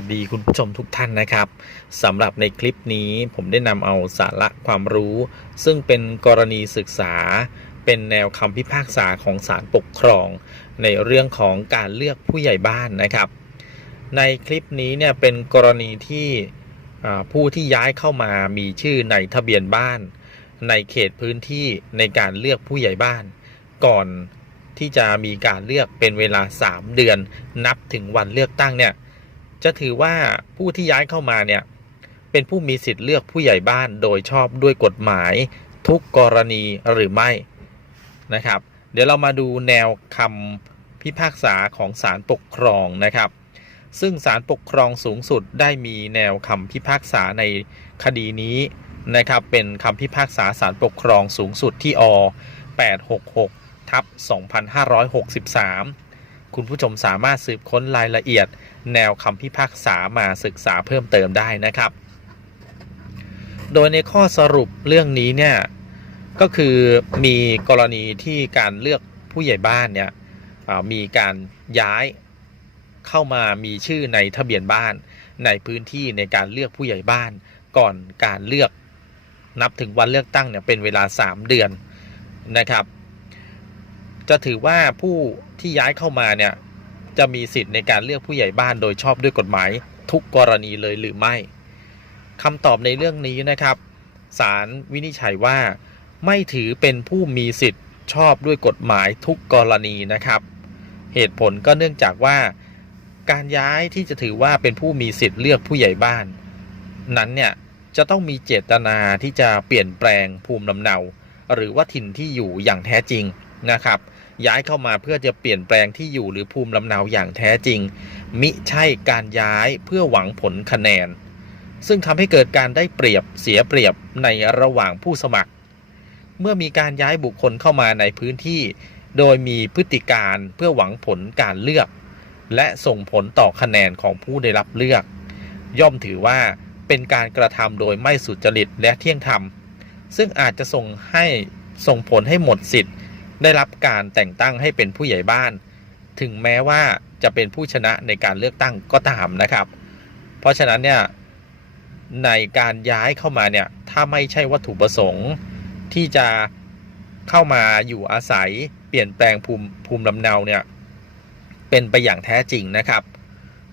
วัสดีคุณผู้ชมทุกท่านนะครับสำหรับในคลิปนี้ผมได้นำเอาสาระความรู้ ซึ่งเป็นกรณีศึกษา เป็นแนวคำพิพากษาของศาลปกครอง ในเรื่องของการเลือกผู้ใหญ่บ้านนะครับ ในคลิปนี้เนี่ยเป็นกรณีที่ผู้ที่ย้ายเข้ามามีชื่อในทะเบียนบ้าน ในเขตพื้นที่ในการเลือกผู้ใหญ่บ้าน ก่อนที่จะมีการเลือกเป็นเวลา 3 เดือน นับถึงวันเลือกตั้งเนี่ย จะถือว่าผู้ที่ย้ายเข้ามาเนี่ยเป็นผู้มีสิทธิ์เลือกผู้ใหญ่บ้านโดยชอบด้วยกฎหมายทุกกรณีหรือไม่นะครับ เดี๋ยวเรามาดูแนวคำพิพากษาของศาลปกครองนะครับ ซึ่งศาลปกครองสูงสุดได้มีแนวคำพิพากษาในคดีนี้นะครับ เป็นคำพิพากษาศาลปกครองสูงสุดที่อ866ทับ2563 คุณผู้ชมสามารถสืบค้นรายละเอียด แนวคำพิพากษามาศึกษาเพิ่มเติมได้นะครับ โดยในข้อสรุปเรื่องนี้เนี่ยก็คือมีกรณีที่การเลือกผู้ใหญ่บ้านเนี่ยมีการย้ายเข้ามามีชื่อในทะเบียนบ้านในพื้นที่ในการเลือกผู้ใหญ่บ้าน ก่อนการเลือกนับถึงวันเลือกตั้งเนี่ยเป็นเวลา 3 เดือนนะครับ จะถือว่าผู้ที่ย้ายเข้ามาเนี่ยจะมีสิทธิ์ในการเลือกผู้ใหญ่บ้านโดยชอบด้วยกฎหมายทุกกรณีเลยหรือไม่คำตอบในเรื่องนี้นะครับศาลวินิจฉัยว่า ไม่ถือเป็นผู้มีสิทธิ์ชอบด้วยกฎหมายทุกกรณีนะครับ เหตุผลก็เนื่องจากว่า การย้ายที่จะถือว่าเป็นผู้มีสิทธิ์เลือกผู้ใหญ่บ้าน นั้นเนี่ยจะต้องมีเจตนาที่จะเปลี่ยนแปลงภูมิลำเนา หรือว่าถิ่นที่อยู่อย่างแท้จริง นะครับ ย้ายเข้ามาเพื่อจะเปลี่ยนแปลงที่อยู่หรือภูมิลำเนาอย่างแท้จริง มิใช่การย้ายเพื่อหวังผลคะแนน ซึ่งทำให้เกิดการได้เปรียบเสียเปรียบในระหว่างผู้สมัคร เมื่อมีการย้ายบุคคลเข้ามาในพื้นที่ โดยมีพฤติการเพื่อหวังผลการเลือก และส่งผลต่อคะแนนของผู้ได้รับเลือก ย่อมถือว่าเป็นการกระทำโดยไม่สุจริตและเที่ยงธรรม ซึ่งอาจจะส่งให้ส่งผลให้หมดสิทธิ์ ได้รับการแต่งตั้งให้เป็นผู้ใหญ่บ้าน ถึงแม้ว่าจะเป็นผู้ชนะในการเลือกตั้งก็ตามนะครับ เพราะฉะนั้นเนี่ยในการย้ายเข้ามาเนี่ยถ้าไม่ใช่วัตถุประสงค์ที่จะเข้ามาอยู่อาศัยเปลี่ยนแปลงภูมิภูมิลำเนาเนี่ยเป็นไปอย่างแท้จริงนะครับ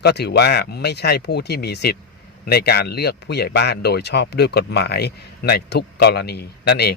ก็ถือว่าไม่ใช่ผู้ที่มีสิทธิ์ในการเลือกผู้ใหญ่บ้านโดยชอบด้วยกฎหมายในทุกกรณีนั่นเอง